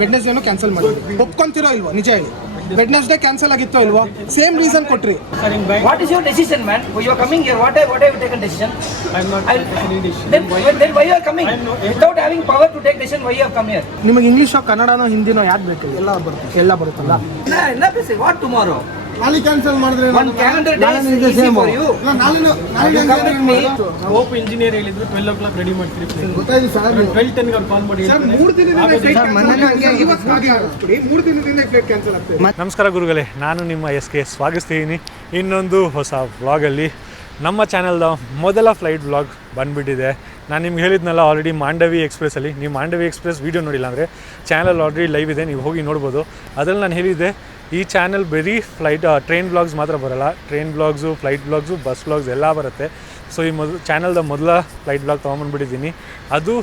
ವೆಡ್ನೆಸ್ ಡೇನು ಕ್ಯಾನ್ಸಲ್ ಮಾಡಿ. ಒಪ್ಕೊಂತಿರೋ ಇಲ್ವೋ? ನಿಜ ಹೇಳಿ. ವೆಡ್ನೆಸ್ ಡೇ ಕ್ಯಾನ್ಸಲ್ ಆಗಿತ್ತೋ ಇಲ್ವೋ? ಸೇಮ್ ರೀಸನ್ ಕೊಟ್ರಿ. What is your decision man you are coming here what I what I will take decision then why you are coming without having power to take decision why you are come here ನಿಮಗೆ ಇಂಗ್ಲಿಷೋ ಕನ್ನಡನೋ ಹಿಂದಿನೋ ಯಾವ್ದು ಬೇಕು? ಎಲ್ಲ ಬರುತ್ತೆ. ಎಲ್ಲ ಬರುತ್ತಲ್ಲ? ಎಲ್ಲ ಬಿಸಿ what tomorrow ನಾಳೆ ಕ್ಯಾನ್ಸಲ್ ಮಾಡಿದ್ರೆ ಹೋಪ್ ಇಂಜಿನಿಯರ್ ಹೇಳಿದ್ರು ಟ್ವೆಲ್ ಓ ಕ್ಲಾಕ್ ರೆಡಿ ಮಾಡ್ತೀರಿ ಗೊತ್ತಾಯ್ತು ಸರ್ ಟ್ವೆಲ್ ಟೆನ್ಗೆ ಅವ್ರು ಕಾಲ್ ಮಾಡಿ ಸರ್ ಮೂರು ದಿನದಿಂದ ಆಗೋದಿಲ್ಲ. flight cancel ಇವತ್ತು ಹಾಗೆ ಆಗಿಸ್ಬಿಡಿ. ಮೂರು ದಿನದಿಂದ ಫ್ಲೈಟ್ ಕ್ಯಾನ್ಸಲ್ ಆಗ್ತದೆ ನಮಸ್ಕಾರ ಗುರುಗಳೇ ನಾನು ನಿಮ್ಮ ಎಸ್ ಕೆ ಸ್ವಾಗತಿಸ್ತೀನಿ. ಇನ್ನೊಂದು ಹೊಸ ವ್ಲಾಗಲ್ಲಿ ನಮ್ಮ ಚಾನಲ್ದ ಮೊದಲ ಫ್ಲೈಟ್ ವ್ಲಾಗ್ ಬಂದ್ಬಿಟ್ಟಿದೆ. ನಾನು ನಿಮ್ಗೆ ಹೇಳಿದ್ನಲ್ಲ ಆಲ್ರೆಡಿ ಮಾಂಡವಿ ಎಕ್ಸ್ಪ್ರೆಸ್ಸಲ್ಲಿ ನೀವು ಮಾಂಡವಿ ಎಕ್ಸ್ಪ್ರೆಸ್ ವೀಡಿಯೋ ನೋಡಿಲ್ಲ ಅಂದರೆ ಚಾನಲ್ ಆಲ್ರೆಡಿ ಲೈವ್ ಇದೆ ನೀವು ಹೋಗಿ ನೋಡ್ಬೋದು. ಅದರಲ್ಲಿ ನಾನು ಹೇಳಿದ್ದೆ ಈ ಚಾನಲ್ ಬರೀ ಫ್ಲೈಟ್ ಟ್ರೈನ್ ಬ್ಲಾಗ್ಸ್ ಮಾತ್ರ ಬರಲ್ಲ. Train blogs flight blogs bus blogs ಎಲ್ಲ ಬರುತ್ತೆ. ಸೊ ಈ ಮೊದಲು ಚಾನಲ್ದ ಮೊದಲ ಫ್ಲೈಟ್ ಬ್ಲಾಗ್ ತೊಗೊಂಬಂದ್ಬಿಟ್ಟಿದ್ದೀನಿ ಅದು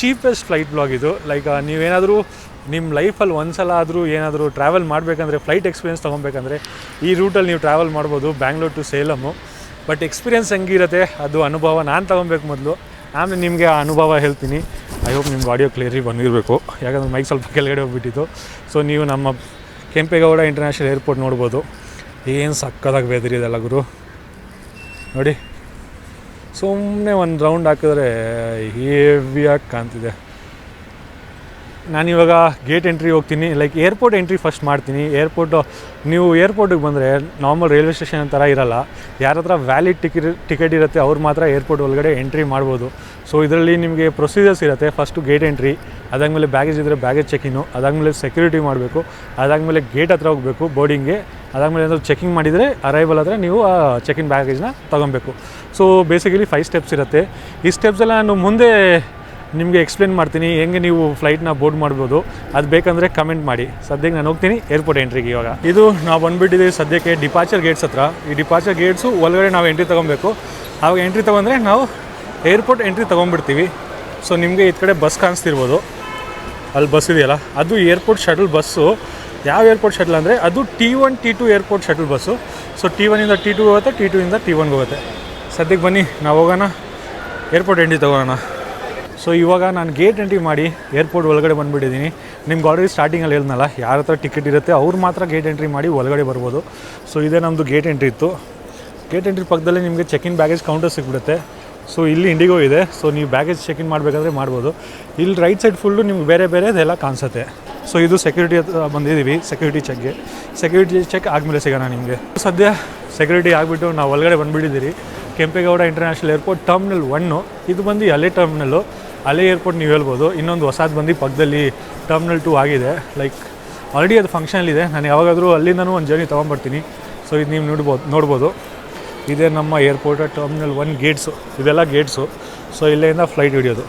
ಚೀಪೆಸ್ಟ್ ಫ್ಲೈಟ್ ಬ್ಲಾಗ್ ಇದು. ಲೈಕ್ ನೀವೇನಾದರೂ ನಿಮ್ಮ ಲೈಫಲ್ಲಿ ಒಂದು ಸಲ ಆದರೂ ಏನಾದರೂ ಟ್ರಾವೆಲ್ ಮಾಡಬೇಕಂದ್ರೆ ಫ್ಲೈಟ್ ಎಕ್ಸ್ಪೀರಿಯನ್ಸ್ ತೊಗೊಬೇಕಂದ್ರೆ, ಈ ರೂಟಲ್ಲಿ ನೀವು ಟ್ರಾವೆಲ್ ಮಾಡ್ಬೋದು Bangalore to Salem but experience ಹೆಂಗಿರುತ್ತೆ, ಅದು ಅನುಭವ ನಾನು ತೊಗೊಬೇಕು ಮೊದಲು. ಆಮೇಲೆ ನಿಮಗೆ ಆ ಅನುಭವ ಹೇಳ್ತೀನಿ. ಐ ಹೋಪ್ ನಿಮ್ಗೆ ಆಡಿಯೋ ಕ್ಲಿಯರಿ ಬಂದಿರಬೇಕು. ಯಾಕಂದ್ರೆ ಮೈಕ್ ಸ್ವಲ್ಪ ಕೆಳಗಡೆ ಹೋಗ್ಬಿಟ್ಟಿತ್ತು. ಸೊ ನೀವು ನಮ್ಮ ಕೆಂಪೇಗೌಡ ಇಂಟರ್ನ್ಯಾಷನಲ್ ಏರ್ಪೋರ್ಟ್ ನೋಡ್ಬೋದು. ಏನು ಸಕ್ಕದಾಗಿ ಬೆದರಿದೆಲ್ಲ ಗುರು. ನೋಡಿ. ಸುಮ್ಮನೆ ಒಂದು ರೌಂಡ್ ಹಾಕಿದ್ರೆ ಹೇವಿಯಾಗಿ ಕಾಣ್ತಿದೆ. ನಾನಿವಾಗ ಗೇಟ್ ಎಂಟ್ರಿ ಹೋಗ್ತೀನಿ ಲೈಕ್ ಏರ್ಪೋರ್ಟ್ ಎಂಟ್ರಿ ಫಸ್ಟ್ ಮಾಡ್ತೀನಿ. ಏರ್ಪೋರ್ಟು ನೀವು ಏರ್ಪೋರ್ಟಿಗೆ ಬಂದರೆ ನಾರ್ಮಲ್ ರೈಲ್ವೆ ಸ್ಟೇಷನ್ ಥರ ಇರಲ್ಲ. ಯಾರ ಹತ್ರ ವ್ಯಾಲಿಡ್ ಟಿಕೆಟ್ ಟಿಕೆಟ್ ಇರುತ್ತೆ ಅವ್ರು ಮಾತ್ರ ಏರ್ಪೋರ್ಟ್ ಒಳಗಡೆ ಎಂಟ್ರಿ ಮಾಡ್ಬೋದು. ಸೊ ಇದರಲ್ಲಿ ನಿಮಗೆ ಪ್ರೊಸೀಜರ್ಸ್ ಇರುತ್ತೆ. ಫಸ್ಟು ಗೇಟ್ ಎಂಟ್ರಿ ಅದಾದಮೇಲೆ ಬ್ಯಾಗೇಜ್ ಇದ್ದರೆ ಬ್ಯಾಗೇಜ್ ಚೆಕಿನು ಅದಾದಮೇಲೆ ಸೆಕ್ಯೂರಿಟಿ ಮಾಡಬೇಕು, ಅದಾದಮೇಲೆ ಗೇಟ್ ಹತ್ರ ಹೋಗಬೇಕು ಬೋರ್ಡಿಂಗ್ಗೆ ಅದಾದಮೇಲೆ ಏನಾದರೂ ಚೆಕಿಂಗ್ ಮಾಡಿದರೆ ಅರೈವಲ್ ಆದರೆ ನೀವು ಆ ಚೆಕಿನ್ ಬ್ಯಾಗೇಜ್ನ ತೊಗೊಬೇಕು. ಸೊ ಬೇಸಿಕಲಿ ಫೈವ್ ಸ್ಟೆಪ್ಸ್ ಇರುತ್ತೆ. ಈ ಸ್ಟೆಪ್ಸೆಲ್ಲ ನಾನು ಮುಂದೆ ನಿಮಗೆ ಎಕ್ಸ್ಪ್ಲೇನ್ ಮಾಡ್ತೀನಿ, ಹೆಂಗೆ ನೀವು ಫ್ಲೈಟ್ನ ಬೋರ್ಡ್ ಮಾಡ್ಬೋದು, ಅದು ಬೇಕಂದರೆ ಕಮೆಂಟ್ ಮಾಡಿ. ಸದ್ಯಕ್ಕೆ ನಾನು ಹೋಗ್ತೀನಿ ಏರ್ಪೋರ್ಟ್ ಎಂಟ್ರಿಗೆ ಇವಾಗ. ಇದು ನಾವು ಬಂದುಬಿಟ್ಟಿದ್ದೀವಿ ಸದ್ಯಕ್ಕೆ ಡಿಪಾರ್ಚರ್ ಗೇಟ್ಸ್ ಹತ್ರ. ಈ ಡಿಪಾರ್ಚರ್ ಗೇಟ್ಸು ಒಳಗಡೆ ನಾವು ಎಂಟ್ರಿ ತೊಗೊಬೇಕು. ಆವಾಗ ಎಂಟ್ರಿ ತೊಗೊಂಡ್ರೆ ನಾವು ಏರ್ಪೋರ್ಟ್ ಎಂಟ್ರಿ ತೊಗೊಂಡ್ಬಿಡ್ತೀವಿ. ಸೊ ನಿಮಗೆ ಈ ಕಡೆ ಬಸ್ ಕಾಣಿಸ್ತಿರ್ಬೋದು. ಅಲ್ಲಿ ಬಸ್ ಇದೆಯಲ್ಲ, ಅದು ಏರ್ಪೋರ್ಟ್ ಶಟಲ್ ಬಸ್ಸು ಯಾವ ಏರ್ಪೋರ್ಟ್ ಶಟಲ್ ಅಂದರೆ, ಅದು T one T two airport shuttle bus so T ಒನ್ನಿಂದ T two ಹೋಗುತ್ತೆ ಟಿ ಟು ಇಂದ ಟಿ ಒನ್ಗೆ ಹೋಗುತ್ತೆ. ಸದ್ಯಕ್ಕೆ ಬನ್ನಿ, ನಾವು ಹೋಗೋಣ. ಏರ್ಪೋರ್ಟ್ ಎಂಟ್ರಿ ತೊಗೊಳೋಣ ಸೊ ಇವಾಗ ನಾನು ಗೇಟ್ ಎಂಟ್ರಿ ಮಾಡಿ ಏರ್ಪೋರ್ಟ್ ಒಳಗಡೆ ಬಂದುಬಿಟ್ಟಿದ್ದೀನಿ ನಿಮ್ಗೆ ಆಲ್ರೆಡಿ ಸ್ಟಾರ್ಟಿಂಗಲ್ಲಿ ಹೇಳಿದ್ನಲ್ಲ, ಯಾರ ಹತ್ರ ಟಿಕೆಟ್ ಇರುತ್ತೆ ಅವ್ರು ಮಾತ್ರ ಗೇಟ್ ಎಂಟ್ರಿ ಮಾಡಿ ಒಳಗಡೆ ಬರ್ಬೋದು. ಸೊ ಇದೇ ನಮ್ಮದು ಗೇಟ್ ಎಂಟ್ರಿ ಇತ್ತು. ಗೇಟ್ ಎಂಟ್ರಿ ಪಕ್ಕದಲ್ಲಿ ನಿಮಗೆ ಚೆಕ್ ಇನ್ ಬ್ಯಾಗೇಜ್ ಕೌಂಟರ್ ಸಿಕ್ಬಿಡುತ್ತೆ ಸೊ ಇಲ್ಲಿ ಇಂಡಿಗೋ ಇದೆ. ಸೊ ನೀವು ಬ್ಯಾಗೇಜ್ ಚೆಕ್ ಇನ್ ಮಾಡಬೇಕಾದ್ರೆ ಮಾಡ್ಬೋದು. ಇಲ್ಲಿ ರೈಟ್ ಸೈಡ್ ಫುಲ್ಲು ನಿಮ್ಗೆ ಬೇರೆ ಬೇರೆ ಬೇರೆದೆಲ್ಲ ಕಾಣಿಸುತ್ತೆ. ಸೊ ಇದು ಸೆಕ್ಯೂರಿಟಿ ಹತ್ರ ಬಂದಿದ್ದೀವಿ ಸೆಕ್ಯೂರಿಟಿ ಚೆಕ್ಗೆ ಸೆಕ್ಯೂರಿಟಿ ಚೆಕ್ ಆದಮೇಲೆ ಸಿಗೋಣ ನಿಮಗೆ. ಸದ್ಯ ಸೆಕ್ಯೂರಿಟಿ ಆಗಿಬಿಟ್ಟು ನಾವು ಒಳಗಡೆ ಬಂದುಬಿಟ್ಟಿದ್ದೀರಿ. Kempegowda international airport terminal one ಇದು ಬಂದು ಅಲೆ ಟರ್ಮಿನಲ್ಲು ಅಲೆ ಏರ್ಪೋರ್ಟ್ ನೀವು ಹೇಳ್ಬೋದು. ಇನ್ನೊಂದು ಹೊಸದು ಬಂದು ಪಕ್ಕದಲ್ಲಿ ಟರ್ಮಿನಲ್ ಟು ಆಗಿದೆ. ಲೈಕ್ ಆಲ್ರೆಡಿ ಅದು ಫಂಕ್ಷನಲ್ಲಿದೆ ನಾನು ಯಾವಾಗಾದರೂ ಅಲ್ಲಿಂದನೂ ಒಂದು ಜರ್ನಿ ತೊಗೊಂಬರ್ತೀನಿ. ಸೊ ಇದು ನೀವು ನೋಡ್ಬೋದು ನೋಡ್ಬೋದು. ಇದೇ ನಮ್ಮ ಏರ್ಪೋರ್ಟ್ ಟರ್ಮಿನಲ್ ಒನ್ ಗೇಟ್ಸು ಇದೆಲ್ಲ ಗೇಟ್ಸು ಸೊ ಇಲ್ಲಿಂದ ಫ್ಲೈಟ್ ಹಿಡಿಯೋದು.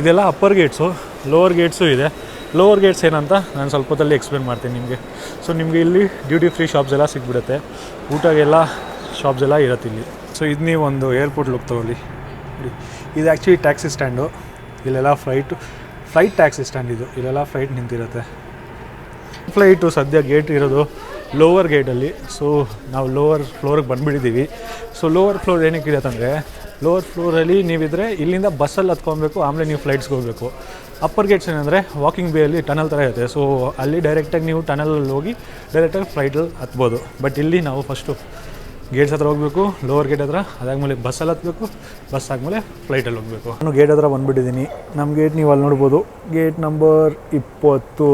ಇದೆಲ್ಲ ಅಪ್ಪರ್ ಗೇಟ್ಸು ಲೋವರ್ ಗೇಟ್ಸು ಇದೆ. ಲೋವರ್ ಗೇಟ್ಸ್ ಏನಂತ ನಾನು ಸ್ವಲ್ಪ ಹೊತ್ತಲ್ಲಿ ಎಕ್ಸ್ಪ್ಲೇನ್ ಮಾಡ್ತೀನಿ ನಿಮಗೆ. ಸೊ ನಿಮಗೆ ಇಲ್ಲಿ ಡ್ಯೂಟಿ ಫ್ರೀ ಶಾಪ್ಸ್ ಎಲ್ಲ ಸಿಕ್ಬಿಡುತ್ತೆ ಊಟಗೆಲ್ಲ ಶಾಪ್ಸ್ ಎಲ್ಲ ಇರುತ್ತೆ ಇಲ್ಲಿ. ಸೊ ಇದು ನೀವು ಒಂದು ಏರ್ಪೋರ್ಟ್ ಲುಕ್ ತೊಗೊಳ್ಳಿ. ಇದು ಆ್ಯಕ್ಚುಲಿ ಟ್ಯಾಕ್ಸಿ ಸ್ಟ್ಯಾಂಡು ಇಲ್ಲೆಲ್ಲ ಫ್ಲೈಟು ಫ್ಲೈಟ್ ಟ್ಯಾಕ್ಸಿ ಸ್ಟ್ಯಾಂಡ್ ಇದು. ಇಲ್ಲೆಲ್ಲ ಫ್ಲೈಟ್ ನಿಂತಿರುತ್ತೆ. ಫ್ಲೈಟು ಸದ್ಯ ಗೇಟ್ ಇರೋದು ಲೋವರ್ ಗೇಟಲ್ಲಿ ಸೊ ನಾವು ಲೋವರ್ ಫ್ಲೋರಿಗೆ ಬಂದುಬಿಟ್ಟಿದ್ದೀವಿ. ಸೊ ಲೋವರ್ ಫ್ಲೋರ್ ಏನಕ್ಕೆ ಇದೆ ಅಂದರೆ ಲೋವರ್ ಫ್ಲೋರಲ್ಲಿ ನೀವಿದ್ರೆ ಇಲ್ಲಿಂದ ಬಸ್ಸಲ್ಲಿ ಹತ್ಕೊಬೇಕು, ಆಮೇಲೆ ನೀವು ಫ್ಲೈಟ್ಸ್ಗೆ ಹೋಗಬೇಕು. ಅಪ್ಪರ್ ಗೇಟ್ಸ್ ಏನಂದರೆ ವಾಕಿಂಗ್ ಬೇಯಲ್ಲಿ ಟನಲ್ ಥರ ಇರುತ್ತೆ. ಸೊ ಅಲ್ಲಿ ಡೈರೆಕ್ಟಾಗಿ ನೀವು ಟನಲಲ್ಲಿ ಹೋಗಿ ಡೈರೆಕ್ಟಾಗಿ ಫ್ಲೈಟಲ್ಲಿ ಹತ್ಬೋದು. ಬಟ್ ಇಲ್ಲಿ ನಾವು ಫಸ್ಟು ಗೇಟ್ಸ್ ಹತ್ರ ಹೋಗಬೇಕು ಲೋವರ್ ಗೇಟ್ ಹತ್ರ, ಅದಾದಮೇಲೆ ಬಸ್ಸಲ್ಲಿ ಹತ್ತಬೇಕು ಬಸ್ ಆದಮೇಲೆ ಫ್ಲೈಟಲ್ಲಿ ಹೋಗಬೇಕು. ನಾನು ಗೇಟ್ ಹತ್ರ ಬಂದುಬಿಟ್ಟಿದ್ದೀನಿ. ನಮ್ಮ ಗೇಟ್ ನೀವು ಅಲ್ಲಿ ನೋಡ್ಬೋದು. ಗೇಟ್ ನಂಬರ್ ಇಪ್ಪತ್ತು.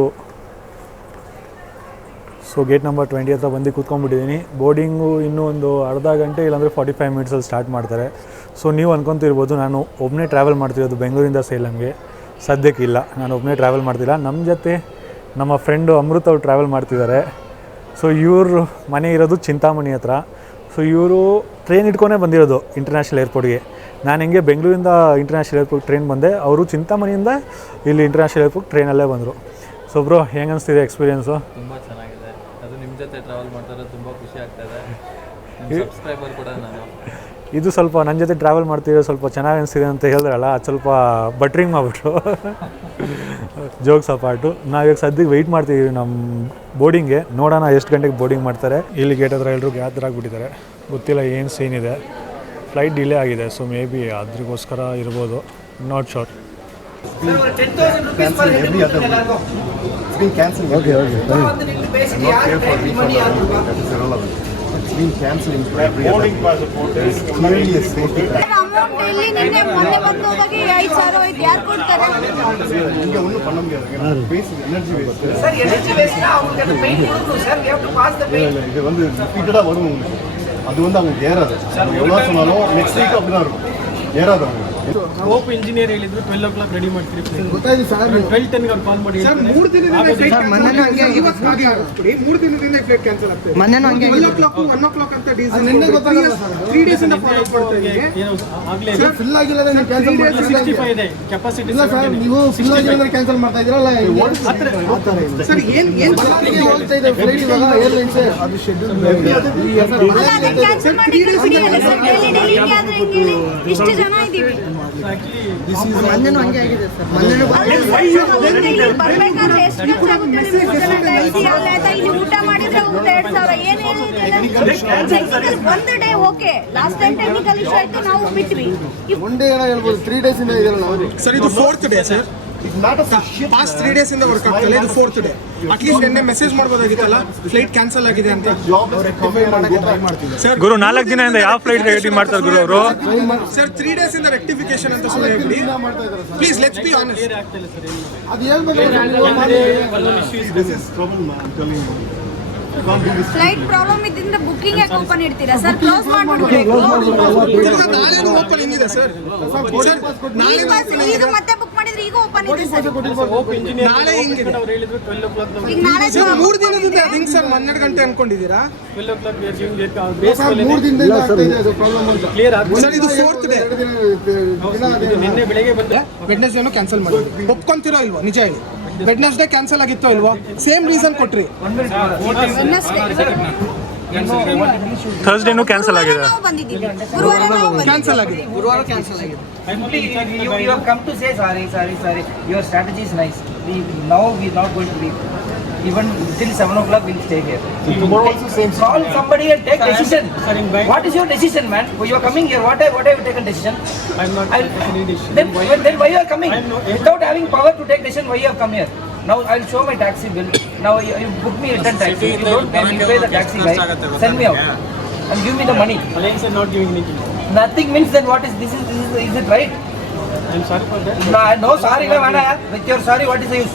ಸೊ ಗೇಟ್ ನಂಬರ್ ಟ್ವೆಂಟಿ ಹತ್ರ ಬಂದು ಕೂತ್ಕೊಂಡ್ಬಿಟ್ಟಿದ್ದೀನಿ. ಬೋರ್ಡಿಂಗು ಇನ್ನೂ ಒಂದು ಅರ್ಧ ಗಂಟೆ ಇಲ್ಲಾಂದರೆ ಫಾರ್ಟಿ ಫೈವ್ ಮಿನಿಟ್ಸಲ್ಲಿ ಸ್ಟಾರ್ಟ್ ಮಾಡ್ತಾರೆ. ಸೊ ನೀವು ಅಂದ್ಕೊತಿರ್ಬೋದು ನಾನು ಒಬ್ಬನೇ ಟ್ರಾವೆಲ್ ಮಾಡ್ತಿರೋದು ಬೆಂಗಳೂರಿಂದ ಸೇಲಂಗೆ ಸದ್ಯಕ್ಕಿಲ್ಲ ನಾನು ಒಬ್ಬನೇ ಟ್ರಾವೆಲ್ ಮಾಡ್ತಿಲ್ಲ. ನಮ್ಮ ಜೊತೆ ನಮ್ಮ ಫ್ರೆಂಡು ಅಮೃತ್ ಅವ್ರು ಟ್ರಾವೆಲ್ ಮಾಡ್ತಿದ್ದಾರೆ. ಸೊ ಇವರು ಮನೆ ಇರೋದು ಚಿಂತಾಮಣಿ ಹತ್ರ. ಸೊ ಇವರು ಟ್ರೈನ್ ಇಟ್ಕೊಂಡೇ ಬಂದಿರೋದು ಇಂಟರ್ನ್ಯಾಷನಲ್ ಏರ್ಪೋರ್ಟ್ಗೆ ನಾನು ಹೆಂಗೆ ಬೆಂಗಳೂರಿಂದ ಇಂಟರ್ನ್ಯಾಷನಲ್ ಏರ್ಪೋರ್ಟ್ ಟ್ರೈನ್ ಬಂದೆ ಅವರು ಚಿಂತಾಮಣಿಯಿಂದ ಇಲ್ಲಿ ಇಂಟರ್ನ್ಯಾಷನಲ್ ಏರ್ಪೋರ್ಟ್ ಟ್ರೈನಲ್ಲೇ ಬಂದರು. ಸೊ ಬ್ರೋ ಹೆಂಗೆ ಅನಿಸ್ತಿದೆ ಎಕ್ಸ್ಪೀರಿಯೆನ್ಸು ತುಂಬ ಚೆನ್ನಾಗಿದೆ. ಅದು ನಿಮ್ಮ ಜೊತೆ ಟ್ರಾವೆಲ್ ಮಾಡ್ತಾರೆ ತುಂಬ ಖುಷಿ ಆಗ್ತದೆ ಸಬ್ಸ್ಕ್ರೈಬರ್ ಕೂಡ ನಾನು. ಇದು ಸ್ವಲ್ಪ ನನ್ನ ಜೊತೆ ಟ್ರಾವೆಲ್ ಮಾಡ್ತಿರೋ ಸ್ವಲ್ಪ ಚೆನ್ನಾಗಿ ಅನಿಸ್ತಿದೆ ಅಂತ ಹೇಳಿದ್ರಲ್ಲ ಅದು ಸ್ವಲ್ಪ ಬಟ್ರಿಂಗ್ ಮಾಡಿಬಿಟ್ರು. Jokes apart. ನಾವೀಗ ಸದ್ಯಕ್ಕೆ ವೆಯ್ಟ್ ಮಾಡ್ತಿದ್ದೀವಿ ನಮ್ಮ ಬೋರ್ಡಿಂಗ್ಗೆ ನೋಡೋಣ ಎಷ್ಟು ಗಂಟೆಗೆ ಬೋರ್ಡಿಂಗ್ ಮಾಡ್ತಾರೆ. ಇಲ್ಲಿ ಗೇಟ್ ಹತ್ರ ಎಲ್ಲರೂ ಗ್ಯಾದ್ರ ಆಗಿಬಿಟ್ಟಿದ್ದಾರೆ. ಗೊತ್ತಿಲ್ಲ ಏನು ಸೀನ್ ಇದೆ. ಫ್ಲೈಟ್ ಡಿಲೇ ಆಗಿದೆ ಸೊ ಮೇ ಬಿ ಅದ್ರಿಗೋಸ್ಕರ ಇರ್ಬೋದು. Not sure okay 10,000 been cancelling for every other. There's clearly a safety இங்க பண்ண முடியாது பேசுது எனர்ஜி வேஸ்ட் சார் எனர்ஜி வேஸ்ட்னா இது வந்து ரிப்பீட்டடா வரும் அது வந்து அவங்களுக்கு ஏறாது சார் எவ்வளவு சொன்னாலும் நெக்ஸ்ட் வீக் அப்படிதான் இருக்கும் ஏறாது அவங்களுக்கு ಹೋಪ್ ಇಂಜಿನಿಯರ್ ಹೇಳಿದ್ರು ಟ್ವೆಲ್ ಓ ಕ್ಲಾಕ್ ರೆಡಿ ಮಾಡ್ತೀರಿ ಗೊತ್ತಾಯ್ತು ಸರ್ ಟ್ವೆಲ್ ಟೆನ್ಗೆ ಅವ್ರು ಕಾಲ್ ಮಾಡಿ ಸರ್ ಮೂರು ದಿನದಿಂದ. ಫ್ಲೈಟ್ ಇವತ್ತು ಮೂರು ದಿನದಿಂದ ಫ್ಲೈಟ್ ಕ್ಯಾನ್ಸಲ್ ಆಗ್ತದೆ ಮೊನ್ನೆ twelve o'clock one o'clock ಅಂತ ಡೀಸೆಲ್ ನಿನ್ನೆ ಗೊತ್ತಾಗಲ್ಲ ತ್ರೀ ಡೇಸ್ ಇಂದ ಫಾಲೋ ಮಾಡ್ತಾ ಇದ್ದೀನಿ ಆಗಲೇ ಸರ್ ಫಿಲ್ ಆಗಿಲ್ಲ ಅಂದ್ರೆ ಕ್ಯಾನ್ಸಲ್ ಮಾಡಿ ಸಿಕ್ಸ್ಟಿ ಫೈವ್ ಇದೆ ಕೆಪಾಸಿಟಿ ಇಲ್ಲ ಸರ್ ನೀವು ಫಿಲ್ ಆಗಿಲ್ಲ ಕ್ಯಾನ್ಸಲ್ ಮಾಡ್ತಾ ಇದ್ದೀರಲ್ಲ ಸರ್ ಏನು ಏನ್ ಹೋಗ್ತಾ ಇದೆ ಫ್ಲೈಟ್ ಇವಾಗ ಏರ್ಲೈನ್ಸ್ ಅದು ಶೆಡ್ಯೂಲ್ ಸರ್ ಇಷ್ಟು ಜನ ಇದ್ದೀವಿ ಊಟ ಮಾಡಿದ್ರೆ ಹೋಗುತ್ತೆ ಎರಡ್ ಸಾವಿರ. ಏನ್ ಟೆಕ್ನಿಕಲ್ ಒಂದು day okay last time technical issue ಆಯ್ತು ನಾವು ಬಿಟ್ವಿ. ಇವ್- ಒನ್ ಡೇ ಏನೋ ಹೇಳ್ಬೋದು. ತ್ರೀ ಡೇಸ್ ಇಂದ ಇದೆಯಲ್ಲ ನಾವು. ಸರ್ ಇದು fourth day sir past three days ಇಂದ ವರ್ಕ್ ಆಗ್ತಲ್ಲ ಇದು ಫೋರ್ತ್ ಡೇ ಅಟ್ಲೀಸ್ಟ್ ನಿನ್ನೆ ಮೆಸೇಜ್ ಮಾಡ್ಬೋದಾಗಿತ್ತಲ್ಲ? ಫ್ಲೈಟ್ ಕ್ಯಾನ್ಸಲ್ ಆಗಿದೆ ಅಂತ. ಸರ್ ಗುರು ನಾಲ್ಕು ದಿನದಿಂದ ಯಾವ ಫ್ಲೈಟ್ ರೆಡಿ ಮಾಡ್ತಾರೆ ಗುರು ಅವರು? ಸರ್ ತ್ರೀ ಡೇಸ್ ಇಂದ ರೆಕ್ಟಿಫಿಕೇಶನ್ ಅಂತ ಸುಮ್ಮನೆ ಹೇಳಿ please let's be this. Flight problem ಇದ್ದಿಂದ booking ಯಾಕೆ ಓಪನ್ ಇಡ್ತೀರಾ? ಸರ್ ಕ್ಲೋಸ್ ಮಾಡ್ಬಿಡ್ಬೇಕು. ಓಪನ್ ಹೆಂಗಿದೆ ಸರ್ ಮತ್ತೆ ಬುಕ್ ಮಾಡಿದ್ರೆ ಈಗ ಓಪನ್ ಇದೆ ಸರ್. ಹೋಪ್ ಇಂಜಿನಿಯರ್ ನಾಳೆ ಹಿಂಗಿದೆ? ಅವ್ರು ಹೇಳಿದ್ರು ಟ್ವೆಲ್ ಓ ಕ್ಲಾಕ್ ಈಗ ನಾಳೆ ಸರ್ ಮೂರು ದಿನದಿಂದ ಹಿಂಗ್ ಸರ್? ಹನ್ನೆರಡು ಗಂಟೆ ಅನ್ಕೊಂಡಿದ್ದೀರಾ? ಮೂರು ದಿನದಿಂದ ಆಗ್ತಾ ಇದೆ ಅದು ಪ್ರಾಬ್ಲಮ್ ಅಂತ. ಕ್ಲಿಯರ್ ಆಗಿ ಸರ್ ಇದು. ಫೋರ್ತ್ ಡೇ ನಿನ್ನೆ ಬೆಳಗ್ಗೆ ಬಂದ್ರೆ ವೆಡ್ನೆಸ್ಡೇನು ಕ್ಯಾನ್ಸಲ್ ಮಾಡಿ. ಒಪ್ಕೊಂತಿರೋ ಇಲ್ವೋ? ನಿಜ ಹೇಳಿ. ವೆಡ್ನೆಸ್ಡೇ ಕ್ಯಾನ್ಸಲ್ ಆಗಿತ್ತೋ ಇಲ್ವೋ? ಸೇಮ್ ರೀಸನ್ ಕೊಟ್ರಿ. ಥರ್ಸ್ಡೇನು ಕ್ಯಾನ್ಸಲ್ ಆಗಿದೆ ನಾವು ಬಂದಿದ್ದೀವಿ ಗುರುವಾರ ನಾವು ಬಂದಿದ್ದೀವಿ ಕ್ಯಾನ್ಸಲ್ ಆಗಿದೆ ಗುರುವಾರ ಕ್ಯಾನ್ಸಲ್ ಆಗಿದೆ Simply, you, you have come to say sorry, sorry, sorry. Your strategy is nice. We, now we are not going to leave. Even till 7 o'clock we'll stay here. Tomorrow also same Call somebody and take decision. sir, in bank- What is your decision, man? You are coming here. What have, what have you taken decision? I'm not I'll- taking any decision. Then, then, then why you are coming? I'm not- Without having power to take decision, why you have come here? Now I'll show my taxi bill. Now you, you book me return taxi. If You don't pay, you pay the taxi guy. Send me out. And give me the money. Alliance are not giving anything. Nothing means then what is this? Is, this is, is it right? I'm sorry for that. No, no sorry, no, Vana. With your sorry, what is the use?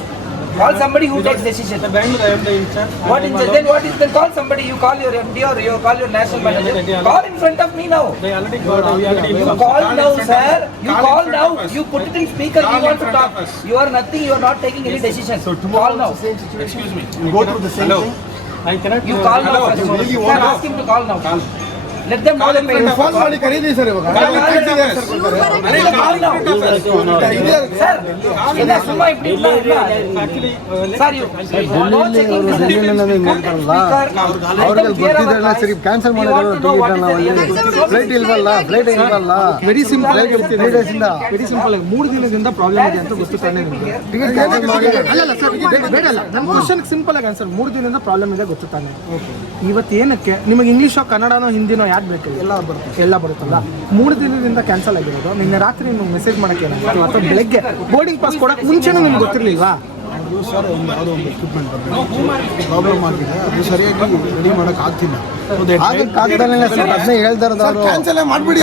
Call somebody who takes decision. The Bangalore, I am the in charge. What is the, then? What is then? Call somebody. You call your MD or you call your national manager. Call in front of me now. They already got. We already You call now, sir. You call now. You put it in speaker. You want to talk. You are nothing. You are not taking any decision. So Call now. same situation. Excuse me. You go through the same thing. I cannot. You call now. first. You really You can ask him to call now. Let phone ಮಾಡಿ ಕರೀರಿ sir ಇವಾಗ. Actually, uh, ಸರಿ cancel ಮಾಡಿದ್ರು flight ಇಲ್ವಲ್ಲ flight ಇಲ್ವಲ್ಲ. Very simple three days ಇಂದ very simple ಮೂರು ದಿನದಿಂದ ಪ್ರಾಬ್ಲಮ್ ಇದೆ ಅಂತ ಗೊತ್ತು ತಾನೇ ನಿಮಗೆ ಟಿಕೆಟ್ ಕ್ಯಾನ್ಸಲ್ ಮಾಡಿ. ಅಲ್ಲಲ್ಲ ಸರ್ ಬೇಡಲ್ಲ ನಮ್ಮ ಕ್ವಶನ್ ಸಿಂಪಲ್ ಆಗಿ ಆನ್ಸರ್ ಮೂರು ದಿನದಿಂದ ಪ್ರಾಬ್ಲಮ್ ಇದೆ ಗೊತ್ತು ತಾನೆ ಇವತ್ತು ಏನಕ್ಕೆ? ನಿಮಗೆ ಇಂಗ್ಲೀಷೋ ಕನ್ನಡನೋ ಹಿಂದಿನೋ ಯಾಕೆ ಬೇಕು ಎಲ್ಲ ಬರುತ್ತೆ. ಎಲ್ಲ ಬರುತ್ತಲ್ಲ? ಮೂರು ದಿನದಿಂದ ಕ್ಯಾನ್ಸಲ್ ಆಗಿರೋದು. ನಿನ್ನೆ ರಾತ್ರಿ ನೀವು ಮೆಸೇಜ್ ಮಾಡಕ್ಕೆ ಏನಾಗಿತ್ತು ಅಥವಾ ಬೆಳಗ್ಗೆ? ಬೋರ್ಡಿಂಗ್ ಪಾಸ್ ಕೊಡೋಕೆ ಮುಂಚೆನೂ ನಿಮ್ಗೆ ಗೊತ್ತಿರಲಿಲ್ವಾ? ಸರ್ ಒಂದು ಯಾವುದೋ ಒಂದು ಎಕ್ವಿಪ್ಮೆಂಟ್ ಪ್ರಾಬ್ಲಮ್ ಆಗಿದೆ. ಅದು ಸರಿಯಾಗಿ ರೆಡಿ ಮಾಡಕ್ ಆಗ್ತಿಲ್ಲ. ಕ್ಯಾನ್ಸಲ್ ಮಾಡ್ಬಿಡಿ.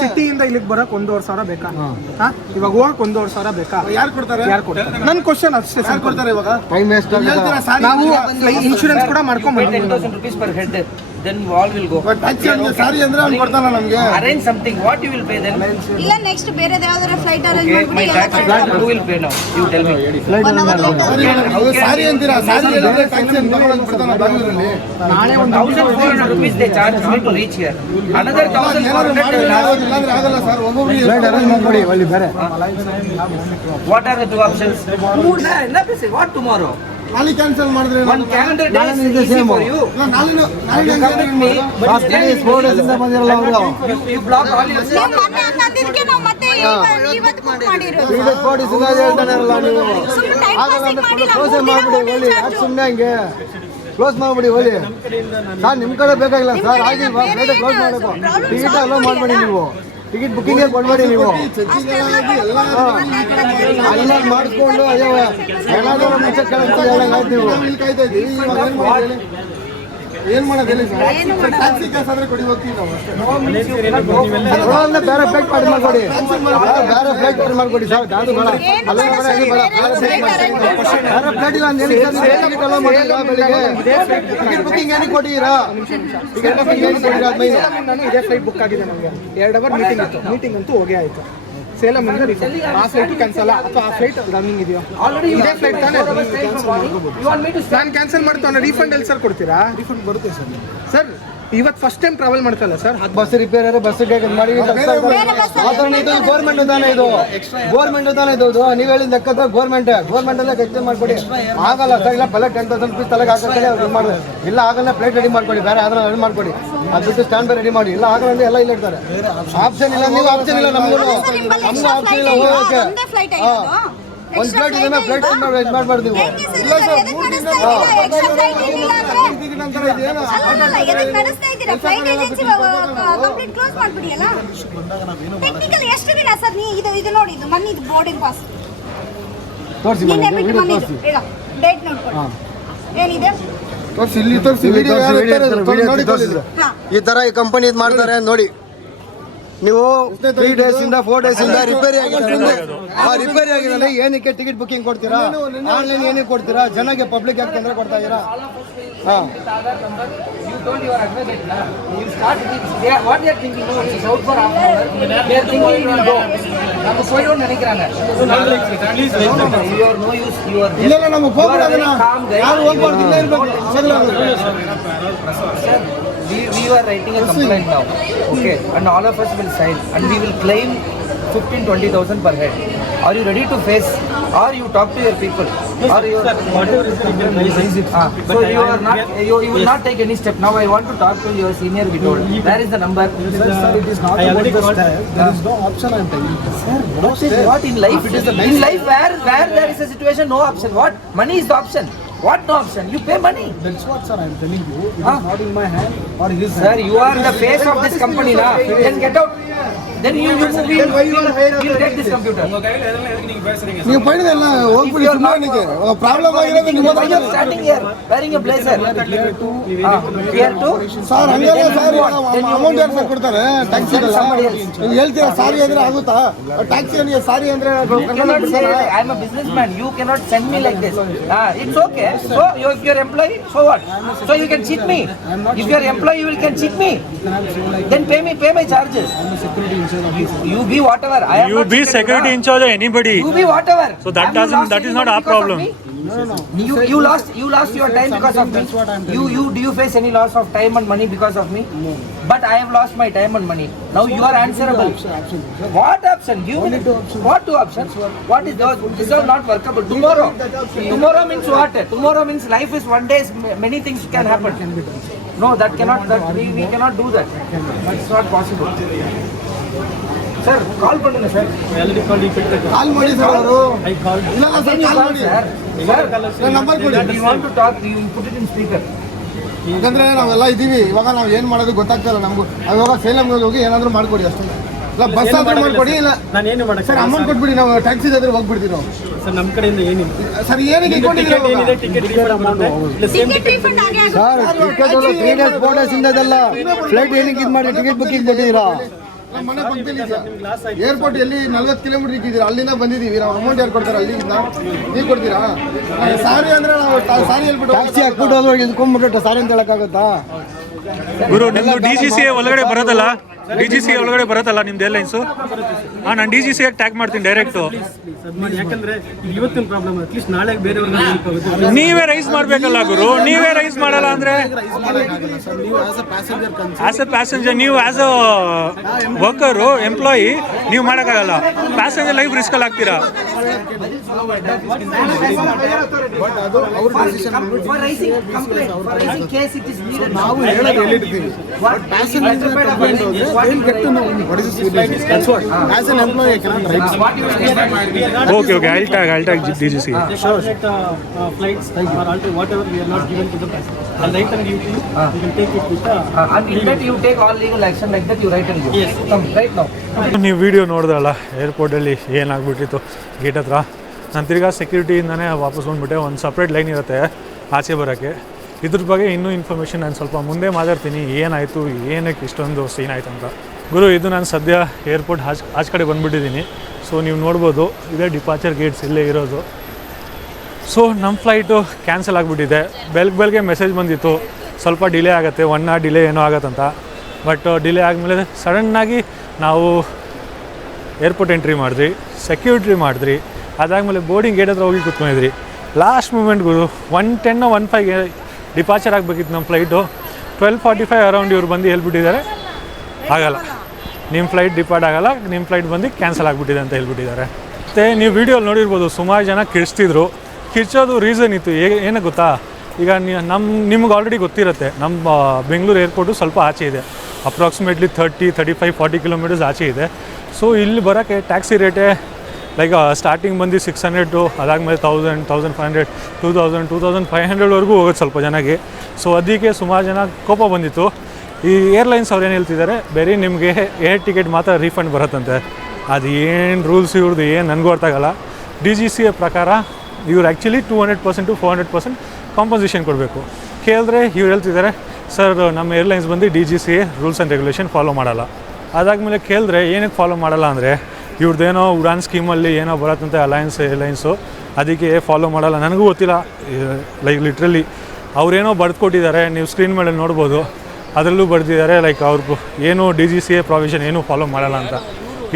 ಸಿಟಿಯಿಂದ ಇಲ್ಲಿಗೆ ಬರಕ್ ಒಂದೂವರೆ ಸಾವಿರ ಬೇಕಾ? ಹಾ? ಇವಾಗ ಹೋಗಕ್ ಒಂದೂವರೆ ಸಾವಿರ ಬೇಕಾ? ಯಾರು ಕೊಡ್ತಾರೆ? ಯಾರು ಕೊಡ್ತಾರೆ? ನನ್ನ ಕ್ವಶನ್ ಅಷ್ಟೇ ಸರ್ ಕೊಡ್ತಾರೆ ಇವಾಗ? ನಾವು ಇನ್ಶೂರೆನ್ಸ್ ಕೂಡ ಮಾಡ್ಕೊಂಡ್ Pay ಬಂದಿದ್ದೀವಿ 10,000 will go. But Then all will go. ಸಾರಿ ಅಂದ್ರೆ ಅವ್ನು namge. ನಮ್ಗೆ Arrange something. What you will pay then? ಇಲ್ಲ ನೆಕ್ಸ್ಟ್ ಬೇರೆ ಯಾವ್ದಾರ ಫ್ಲೈಟ್ ಅರೇಂಜ್ Okay, ಮಾಡ್ಬಿಡಿ who will pay now? You tell me. One hour late sorry ಅಂತೀರಾ sorry ಹೇಳಿದ್ರೆ taxi alli ಬಿಡ್ತಾನ ಬೆಂಗಳೂರಲ್ಲಿ ನಾಳೆ ಒಂದು Thousand four hundred rupees they charge me to reach here. Another thousand four ಏನಾದ್ರು ಮಾಡಿ hundred. ಆಗೋದಿಲ್ಲ ಅಂದ್ರೆ ಆಗಲ್ಲ ಸರ್ ಒಬ್ಬೊಬ್ರಿಗೆ ಫ್ಲೈಟ್ ಅರೇಂಜ್ ಮಾಡ್ಕೊಡಿ ಅಲ್ಲಿ ಬೇರೆ What are the two options? Mood, na, na, What tomorrow? ನಾಳೆ ಕ್ಯಾನ್ಸಲ್ ಮಾಡಿದ್ರೆ ಒಂದು calendar is easy for you. ನಾಳೆ ನಾಳೆ ಕ್ಯಾನ್ಸಲ್ ಫೋರ್ ಡೇಸ್ ಇಂದ ಬಂದಿರಲ್ಲ ಅವರು. ಈ ಬ್ಲಾಕ್ ಆಲ್ ಯು ನೀವು ಮೊನ್ನೆ ಹಂಗಂದಿದ್ದಕ್ಕೆ ನಾವು ಮತ್ತೆ ಇವತ್ತು ಬುಕ್ ಮಾಡಿರೋದು. ತ್ರೀ ಡೇಸ್ ಫೋರ್ ಡೇಸ್ ಇಂದ ಹೇಳ್ತಾನೆ ಇರಲ್ಲ ನೀವು. ಸುಮ್ಮನೆ ಟೈಮ್ ಆಗಲ್ಲ ಅಂದ್ರೆ ಕ್ಲೋಸ್ ಮಾಡ್ಬಿಡಿ ಒಳ್ಳೆ ಯಾಕೆ ಸುಮ್ಮನೆ ಹಂಗೆ. ಕ್ಲೋಸ್ ಮಾಡ್ಬಿಡಿ ಹೋಗಿ. ಸರ್ ನಿಮ್ಮ ಕಡೆ ಬೇಕಾಗಿಲ್ಲ ಸರ್ ಆಗಿ ಆಗಿಲ್ವಾ ಕ್ಲೋಸ್ ಮಾಡಬೇಕು. ಟಿಕೆಟ್ ಅಲೋ ಮಾಡಿ ಮಾಡಬೇಡಿ ನೀವು. ಟಿಕೆಟ್ ಬುಕ್ಕಿಂಗೇ ಕೊಡ್ಬೇಡಿ ನೀವು. ಎಲ್ಲ ಮಾಡಿಸ್ಕೊಂಡು ಅಯ್ಯೋ ಏನಾದರೂ ಮುಂಚೆ ಹೇಳಂಗಾಯ್ತು ನೀವು ಇಲ್ಲಿ ಕಾಯ್ತಾ ಇದ್ದೀವಿ ಇವಾಗ ಏನ್ ಮಾಡೋದು ಹೇಳಿ? ಏನ್ ಮಾಡೋದು ಹೇಳಿ ಸರ್? ಏನು ಮಾಡೋದು? ಟ್ಯಾಕ್ಸಿ ಕಾಸು ಆದ್ರೆ ಕೊಡಿ ಹೋಗ್ತೀವಿ ನಾವು ಬೇರೆ ಫ್ಲೈಟ್ ಮಾಡಿ ಮಾಡ್ಕೊಡಿ. ಬೇರೆ ಫ್ಲೈಟ್ ಮಾಡಿ ಮಾಡ್ಕೊಡಿ ಸರ್ ಅದು ಬೇಡ ಅಲ್ಲ ಬೇರೆ ಫ್ಲೈಟ್ ಫ್ಲೈಟ್ ಇಲ್ಲ ಅಂತ ಹೇಳಿ ಏನ್ ಟಿಕೆಟ್ ಬೆಳಿಗ್ಗೆ. ಬುಕ್ಕಿಂಗ್ ಏನಕ್ಕೆ ಕೊಟ್ಟಿದ್ದೀರಾ? ಟಿಕೆಟ್ ಬುಕ್ಕಿಂಗ್ ಏನಕ್ಕೆ ಕೊಟ್ಟಿದ್ದೀರಾ? ಇದೇ ಫ್ಲೈಟ್ ಬುಕ್ ಆಗಿದೆ ನನಗೆ ಎರಡು ಅವರ್ ಮೀಟಿಂಗ್ ಇತ್ತು ಮೀಟಿಂಗ್ ಅಂತೂ ಹೋಗೇ ಆಯ್ತು. ಸೇಲಂ ಇಂದ refund. ಆ ಫ್ಲೈಟ್ ಕ್ಯಾನ್ಸಲ್ ಅಥವಾ ಆ ಫ್ಲೈಟ್ ರನ್ನಿಂಗ್ ಇದೆಯೋ? You ಇದೇ ಫ್ಲೈಟ್ ತಾನೇ? ನಾನು ಕ್ಯಾನ್ಸಲ್ ಮಾಡ್ತಾನೆ ರೀಫಂಡ್ ಎಲ್ಲಿ ಸರ್ ಕೊಡ್ತೀರಾ? ರಿಫಂಡ್ ಬರುತ್ತೆ ಸರ್ ಸರ್ ಇವತ್ತು ಫಸ್ಟ್ ಟೈಮ್ ಟ್ರಾವೆಲ್ ಮಾಡ್ತಲ್ಲ ಸರ್ ಬಸ್ ರಿಪೇರ್ ಆದ್ರೆ ಬಸ್ ಮಾಡಿ ಇದು ಗೌರ್ಮೆಂಟ್ ತಾನೇ ಇದು. ಗೋರ್ಮೆಂಟ್ ತಾನೇ ಇದು. ಇದು ನೀವು ಹೇಳಿದ ಲೆಕ್ಕದ ಗೋರ್ಮೆಂಟ್ ಗೋರ್ಮೆಂಟ್ ಅಲ್ಲೇ ಎಕ್ಸ್ಚೇಂಜ್ ಮಾಡ್ಕೊಡಿ. ಆಗಲ್ಲ ಸರ್ ಇಲ್ಲ ಬಲೆ ಟೆನ್ ತೌಸಂಡ್ ರುಪೀಸ್ ತಲೆಗೆ ಮಾಡಿದ್ರೆ ಇಲ್ಲ ಆಗಲ್ಲ ಪ್ಲೇಟ್ ರೆಡಿ ಮಾಡ್ಕೊಡಿ. ಬೇರೆ ಅದನ್ನ ರೆಡಿ ಮಾಡ್ಕೊಡಿ. ಅದು ಬಿಟ್ಟು ಸ್ಟ್ಯಾಂಡ್ ಬೇರೆ ರೆಡಿ ಮಾಡಿ. ಇಲ್ಲ ಆಗಲ್ಲ ಅಂದ್ರೆ ಎಲ್ಲ ಇಲ್ಲ ಇರ್ತಾರೆ ಆಪ್ಷನ್ ಇಲ್ಲ. ನೀವು ಆಪ್ಷನ್ ಇಲ್ಲ ನಮ್ಗೂ ನಮಗೂ ಆಪ್ಷನ್ ಇಲ್ಲ ಹೋಗೋಕೆ ಒಂದೇ ಪ್ಲೇಟ್ ಇದೆ ಪ್ಲೇಟ್ ಇದು ಮಾಡಬಾರ್ದು ನೀವು. ಇಲ್ಲ ಸರ್ ಮೂರು ಟೆಕ್ನಿಕಲ್ ಎಷ್ಟು ದಿನ ಸರ್ ನೀ ಇದು ಇದು ನೋಡಿ ಇದು ಮನಿ ಇದು ಬೋರ್ಡಿಂಗ್ ಪಾಸ್ ತೋರಿಸಿ ನಿನ್ನೆ ಮನೆ ಬಿಟ್ಟು ವಿಡಿಯೋ ಬಂದಿದ್ದು ಈಗ ಡೇಟ್ ನೋಡ್ಕೊಳ್ಳಿ ಏನಿದೆ? ತೋರಿಸಿ ಇಲ್ಲಿ ತೋರಿಸಿ ವಿಡಿಯೋ ನೋಡಿ ತೋರಿಸಿ. ಹಾ. ಈ ತರ ಈ ಕಂಪನಿ ಇದು ಮಾಡ್ತಾರೆ ನೋಡಿ. ನೀವು ತ್ರೀ ಡೇಸ್ ಇಂದ ಫೋರ್ ಡೇಸ್ ಇಂದ ರಿಪೇರಿ ಆಗಿದೆ. ಆ ರಿಪೇರಿ ಆಗಿದೆ ಏನಕ್ಕೆ ಟಿಕೆಟ್ ಬುಕ್ಕಿಂಗ್ ಕೊಡ್ತೀರಾ? ಆನ್ಲೈನ್ ಏನಕ್ಕೆ ಕೊಡ್ತೀರಾ? ಜನಕ್ಕೆ ಪಬ್ಲಿಕ್ ಯಾಕೆ ತೊಂದರೆ ಕೊಡ್ತಾ ಇದ್ದೀರಾ? ಹಾಂ. ಇಲ್ಲ ನಮಗೆ ಹೋಗ್ಬಿಡೋದನ್ನ ಯಾರು ಹೋಗ್ಬಾರ್ದು ಇಲ್ಲೇ ಇರ್ಬೇಕು. Sir, we, we are writing a complaint now, okay, and all of us will sign, and we will claim 15, 20,000 per head. Are you ready to face, or you talk to your people, or you? Whatever is done, it. Ah, so you are not, you, you will not take any step. Now I want to talk to your senior, we told. Where is the number? Sir, it is not I about the step. There is no option I'm telling you. What is what in life? In life, where where there is a situation, no option. What? Money is the option. What no option? You pay money. That's what sir I'm telling you. It Huh? is not in my hand or his Sir, you are the face of this company, na? Then get out. Then you you will you get this computer. ನೀವು ಪಡೆದಲ್ಲ ಹೋಗ್ಬಿಡಿ ಸುಮ್ಮನೆ problem ಆಗಿರೋದು ನಿಮ್ಮ Why you are starting here wearing a blazer? Ah, Here to sir ಹಂಗಲ್ಲ sir amount ಯಾರು sir ಕೊಡ್ತಾರೆ taxi ನೀವು ಹೇಳ್ತೀರಾ ಸಾರಿ ಅಂದ್ರೆ ಆಗುತ್ತಾ ಟ್ಯಾಕ್ಸಿ ಅವನಿಗೆ ಸಾರಿ ಅಂದ್ರೆ You cannot say I am a businessman. You cannot send me like this. Ah, it's okay. So you, if you are employee, so what? So you can cheat me. If you are employee, you can cheat me. Then pay me, pay my charges. You, you be whatever. I am You be security, security in charge of anybody. You be whatever. So that Have doesn't that is not our because of problem. me? You you lost you lost your time because of me. You you do you face any loss of time and money because of me? No. But I have lost my time and money. Now you are answerable. What option? Give me the, what two options? What is those? These are not workable. Tomorrow. Tomorrow means what? Tomorrow means life is one day. Many things can happen. No, that cannot. That we, we cannot do that. That's not possible. Sir call ಮಾಡೋಣ sir ಕಾಲ್ ಕಾಲ್ ಮಾಡಿ sir ಅವರು. I call ಇಲ್ಲ ಮಾಡಿ. Sir sir ಕೊಡಿ. You want to talk you put it in speaker ಯಾಕಂದ್ರೆ ನಾವೆಲ್ಲ ಇದೀವಿ ಇವಾಗ ನಾವು ಏನು ಮಾಡೋದು ಗೊತ್ತಾಗ್ತಿಲ್ಲ ನಮಗೂ. ಇವಾಗ ಸೇಲಂನಲ್ಲಿ ಹೋಗಿ ಏನಾದರೂ ಮಾಡ್ಕೊಡಿ ಅಷ್ಟೇ. ಇಲ್ಲ ಬಸ್ ಆದ್ರೂ ಮಾಡ್ಕೊಡಿ ಇಲ್ಲ. ಸರ್ ಅಮೌಂಟ್ ಕೊಟ್ಬಿಡಿ ನಾವು ಟ್ಯಾಕ್ಸಿ ಆದ್ರೆ ಹೋಗ್ಬಿಡ್ತೀವಿ ನಾವು. ಸರ್ ನಮ್ಮ ಕಡೆಯಿಂದ ಏನಿಲ್ಲ. ಸರ್ ಏನಕ್ಕೆ ಇಟ್ಕೊಂಡಿದ್ದೀರಾ ticket refund sir ticket flight ಏನಕ್ಕೆ ಇದು ಮಾಡಿ? ಟಿಕೆಟ್ ಬುಕ್ಕಿಂಗ್ ಕೊಟ್ಟಿದ್ದೀರಾ? ನಮ್ಮ ಮನೆ ಪಕ್ಕದಲ್ಲಿ ಏರ್ಪೋರ್ಟ್ ಎಲ್ಲಿ ನಲ್ವತ್ತು ಕಿಲೋಮೀಟರ್ ಇಕ್ಕಿದ್ದೀರಾ? ಅಲ್ಲಿಂದ ಬಂದಿದ್ದೀವಿ. ನಾವು ಅಮೌಂಟ್ ಯಾರು ಕೊಡ್ತಾರೆ ಅಲ್ಲಿಂದ? ನೀವು ಕೊಡ್ತೀರಾ? ಸಾರಿ ಅಂದ್ರೆ ನಾವು ಸಾರಿ ಹೇಳ್ಬಿಟ್ಟು ಟ್ಯಾಕ್ಸಿ ಹಾಕ್ಬಿಟ್ಟು ಹೋದ್ರೆ ಸಾರಿ ಅಂತ ಹೇಳಕ್ಕಾಗುತ್ತಾ? ಗುರು ನಿಮ್ದು ಡಿ ಸಿ ಸಿ ಒಳಗಡೆ ಬರೋದಲ್ಲ? ಡಿ ಜಿ ಸಿ ಒಳಗಡೆ ಬರುತ್ತಲ್ಲ ನಿಮ್ದು ಏರ್ಲೈನ್ಸು ಹಾಂ ನಾನು ಡಿ ಜಿ ಸಿ ಟ್ಯಾಗ್ ಮಾಡ್ತೀನಿ ಡೈರೆಕ್ಟು ಯಾಕಂದ್ರೆ ಇವತ್ತಿನ ಪ್ರಾಬ್ಲಮ್ ಅಟ್ಲೀಸ್ಟ್ ನಾಳೆ ಬೇರೆಯವ್ರಿಗೆ help ನೀವೇ ರೈಸ್ ಮಾಡಬೇಕಲ್ಲ ಗುರು ನೀವೇ ರೈಸ್ ಮಾಡಲ್ಲ ಅಂದ್ರೆ ನೀವು as a passenger as a passenger ನೀವು ಆಸ್ ಅ ವರ್ಕರು ಎಂಪ್ಲಾಯಿ ನೀವು ಮಾಡೋಕ್ಕಾಗಲ್ಲ ಪ್ಯಾಸೆಂಜರ್ ಲೈಫ್ ರಿಸ್ಕಲ್ಲಿ needed. ನಾವು ಹೇಳೋದು ಹೇಳಿರ್ತೀವಿ? ಪ್ಯಾಸೆಂಜರ್ ಕಂಪ್ಲೇಂಟ್ ಹೋದ್ರೆ what you get to know what is the seat. That's what. As an employee, I cannot write. Uh, what you will get. Okay okay I'll tag I'll tag D G C Alternate uh, uh, flights or alter whatever we are not given to the passenger. I'll and to you. You can take it with the. Uh, and in that you take all legal action like that, you write and give. Yes. Come, right now. ನೀವು video ನೋಡಿದ್ರಲ್ಲ ಏರ್ಪೋರ್ಟಲ್ಲಿ ಏನಾಗ್ಬಿಟ್ಟಿತ್ತು gate ಹತ್ರ ನಾನು ತಿರ್ಗಾ ಸೆಕ್ಯೂರಿಟಿಯಿಂದನೇ ವಾಪಸ್ ಬಂದ್ಬಿಟ್ಟೆ ಒಂದು separate line ಇರುತ್ತೆ ಆಚೆ ಬರೋಕ್ಕೆ ಇದ್ರ ಬಗ್ಗೆ ಇನ್ನೂ ಇನ್ಫಾರ್ಮೇಷನ್ ನಾನು ಸ್ವಲ್ಪ ಮುಂದೆ ಮಾತಾಡ್ತೀನಿ. ಏನಾಯಿತು, ಏನಕ್ಕೆ ಇಷ್ಟೊಂದು ಸೀನ್ ಆಯಿತು ಅಂತ. ಗುರು, ಇದು ನಾನು ಸದ್ಯ ಏರ್ಪೋರ್ಟ್ ಆಚ್, ಆಚೆ ಕಡೆ ಬಂದುಬಿಟ್ಟಿದ್ದೀನಿ. ಸೊ ನೀವು ನೋಡ್ಬೋದು, ಇದೇ ಡಿಪಾರ್ಚರ್ ಗೇಟ್ಸ್ ಇಲ್ಲೇ ಇರೋದು. ಸೊ ನಮ್ಮ ಫ್ಲೈಟು ಕ್ಯಾನ್ಸಲ್ ಆಗಿಬಿಟ್ಟಿದೆ. ಬೆಳಗ್ಗೆ ಬೆಳಗ್ಗೆ ಮೆಸೇಜ್ ಬಂದಿತ್ತು, ಸ್ವಲ್ಪ ಡಿಲೇ ಆಗುತ್ತೆ ಒನ್ ಅವರ್ ಡಿಲೇ ಏನೋ ಆಗತ್ತಂತ ಬಟ್ ಡಿಲೇ ಆದಮೇಲೆ ಸಡನ್ನಾಗಿ ನಾವು ಏರ್ಪೋರ್ಟ್ ಎಂಟ್ರಿ ಮಾಡಿದ್ರಿ ಸೆಕ್ಯೂರಿಟಿ ಮಾಡಿದ್ರಿ ಅದಾದಮೇಲೆ ಬೋರ್ಡಿಂಗ್ ಗೇಟ್ ಹತ್ರ ಹೋಗಿ ಕೂತ್ಕೊಂಡಿದ್ರಿ ಲಾಸ್ಟ್ ಮೂಮೆಂಟ್ಗಳು ಒನ್ ಟೆನ್ ಒನ್ ಫೈವ್ಗೆ ಡಿಪಾರ್ಚರ್ ಆಗಬೇಕಿತ್ತು ನಮ್ಮ flight. Twelve forty five around ಇವ್ರು ಬಂದು ಹೇಳ್ಬಿಟ್ಟಿದ್ದಾರೆ. ಆಗಲ್ಲ. ನಿಮ್ಮ ಫ್ಲೈಟ್ ಡಿಪಾರ್ಟ್ ಆಗಲ್ಲ ನಿಮ್ಮ ಫ್ಲೈಟ್ ಬಂದು ಕ್ಯಾನ್ಸಲ್ ಆಗಿಬಿಟ್ಟಿದೆ ಅಂತ ಹೇಳ್ಬಿಟ್ಟಿದ್ದಾರೆ. ಮತ್ತು ನೀವು ವೀಡಿಯೋಲಿ ನೋಡಿರ್ಬೋದು, ಸುಮಾರು ಜನ ಕಿರ್ಚ್ತಿದ್ರು. ಕಿರ್ಚೋದು ರೀಸನ್ ಇತ್ತು. ಏನಕ್ಕೆ ಗೊತ್ತಾ? ಈಗ ನಮ್ಮ ನಿಮ್ಗೆ ಆಲ್ರೆಡಿ ಗೊತ್ತಿರುತ್ತೆ. ನಮ್ಮ ಬೆಂಗಳೂರು ಏರ್ಪೋರ್ಟು ಸ್ವಲ್ಪ ಆಚೆ ಇದೆ. Approximately thirty thirty five forty kilometres ಆಚೆ ಇದೆ. ಸೊ ಇಲ್ಲಿ ಬರೋಕ್ಕೆ ಟ್ಯಾಕ್ಸಿ ರೇಟೇ ಲೈಕ್ ಸ್ಟಾರ್ಟಿಂಗ್ ಬಂದು ಸಿಕ್ಸ್ ಹಂಡ್ರೆಡು ಅದಾದಮೇಲೆ thousand thousand five hundred two thousand two thousand five ಹಂಡ್ರೆಡ್ವರೆಗೂ ಹೋಗೋದು ಸ್ವಲ್ಪ ಜನಕ್ಕೆ. ಸೊ ಅದಕ್ಕೆ ಸುಮಾರು ಜನ ಕೋಪ ಬಂದಿತ್ತು. ಈ ಏರ್ಲೈನ್ಸ್ ಅವ್ರು ಏನು ಹೇಳ್ತಿದ್ದಾರೆ ಬೇರೆ ನಿಮಗೆ ಏರ್ ಟಿಕೆಟ್ ಮಾತ್ರ ರೀಫಂಡ್ ಬರುತ್ತಂತೆ. ಅದು ಏನು ರೂಲ್ಸ್ ಇವ್ರದ್ದು ಏನು ನನಗೂ ಅರ್ಥ ಆಗಲ್ಲ. ಡಿ ಜಿ ಸಿ ಪ್ರಕಾರ ಇವ್ರು actually two hundred percent to four hundred percent compensation ಕೊಡಬೇಕು. ಕೇಳಿದ್ರೆ ಇವ್ರು ಹೇಳ್ತಿದ್ದಾರೆ ಸರ್ ನಮ್ಮ ಏರ್ಲೈನ್ಸ್ ಬಂದು D G C rules and regulation follow ಮಾಡಲ್ಲ. ಅದಾದಮೇಲೆ ಕೇಳಿದ್ರೆ ಏನಕ್ಕೆ ಫಾಲೋ ಮಾಡಲ್ಲ ಅಂದರೆ ಇವ್ರದ್ದೇನೋ ಉಡಾನ್ ಸ್ಕೀಮಲ್ಲಿ ಏನೋ ಬರತ್ತಂತೆ ಅಲಯನ್ಸ್ ಏರ್ಲೈನ್ಸು, ಅದಕ್ಕೆ ಫಾಲೋ ಮಾಡಲ್ಲ. ನನಗೂ ಗೊತ್ತಿಲ್ಲ. ಲೈಕ್ ಲಿಟ್ರಲಿ ಅವರೇನೋ ಬರೆದು ಕೊಟ್ಟಿದ್ದಾರೆ. ನೀವು ಸ್ಕ್ರೀನ್ ಮೇಲೆ ನೋಡ್ಬೋದು. ಅದರಲ್ಲೂ ಬರೆದಿದ್ದಾರೆ. ಲೈಕ್ ಅವ್ರಿಗೂ ಏನು D G C a provision ಏನೂ ಫಾಲೋ ಮಾಡಲ್ಲ ಅಂತ.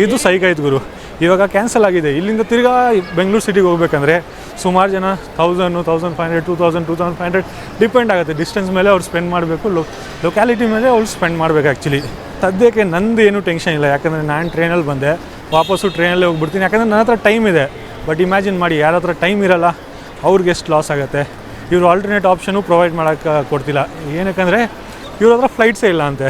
ಇದು ಸೈಕಾಯ್ತು ಗುರು. ಇವಾಗ ಕ್ಯಾನ್ಸಲ್ ಆಗಿದೆ. ಇಲ್ಲಿಂದ ತಿರ್ಗಾ ಬೆಂಗಳೂರು ಸಿಟಿಗೆ ಹೋಗ್ಬೇಕಂದ್ರೆ ಸುಮಾರು ಜನ thousand thousand five hundred two thousand two thousand five hundred depend ಆಗುತ್ತೆ. ಡಿಸ್ಟೆನ್ಸ್ ಮೇಲೆ ಅವ್ರು ಸ್ಪೆಂಡ್ ಮಾಡಬೇಕು. ಲೊ ಲೊಕ್ಯಾಲಿಟಿ ಮೇಲೆ ಅವ್ರು ಸ್ಪೆಂಡ್ ಮಾಡಬೇಕು ಆ್ಯಕ್ಚುಲಿ ಸದ್ಯಕ್ಕೆ ನಂದು ಏನೂ ಟೆನ್ಷನ್ ಇಲ್ಲ. ಯಾಕಂದರೆ ನಾನು ಟ್ರೈನಲ್ಲಿ ಬಂದೆ. ವಾಪಸ್ಸು ಟ್ರೈನಲ್ಲೇ ಹೋಗ್ಬಿಡ್ತೀನಿ. ಯಾಕಂದರೆ ನನ್ನ ಹತ್ರ ಟೈಮ್ ಇದೆ. ಬಟ್ ಇಮ್ಯಾಜಿನ್ ಮಾಡಿ, ಯಾರ ಹತ್ರ ಟೈಮ್ ಇರಲ್ಲ, ಅವ್ರಿಗೆ ಎಷ್ಟು ಲಾಸ್ ಆಗುತ್ತೆ. ಇವರು ಆಲ್ಟರ್ನೇಟ್ ಆಪ್ಷನು ಪ್ರೊವೈಡ್ ಮಾಡೋಕ್ಕೆ ಕೊಡ್ತಿಲ್ಲ. ಏನಕ್ಕಂದರೆ, ಇವ್ರ ಹತ್ರ ಫ್ಲೈಟ್ಸೇ ಇಲ್ಲ ಅಂತೆ.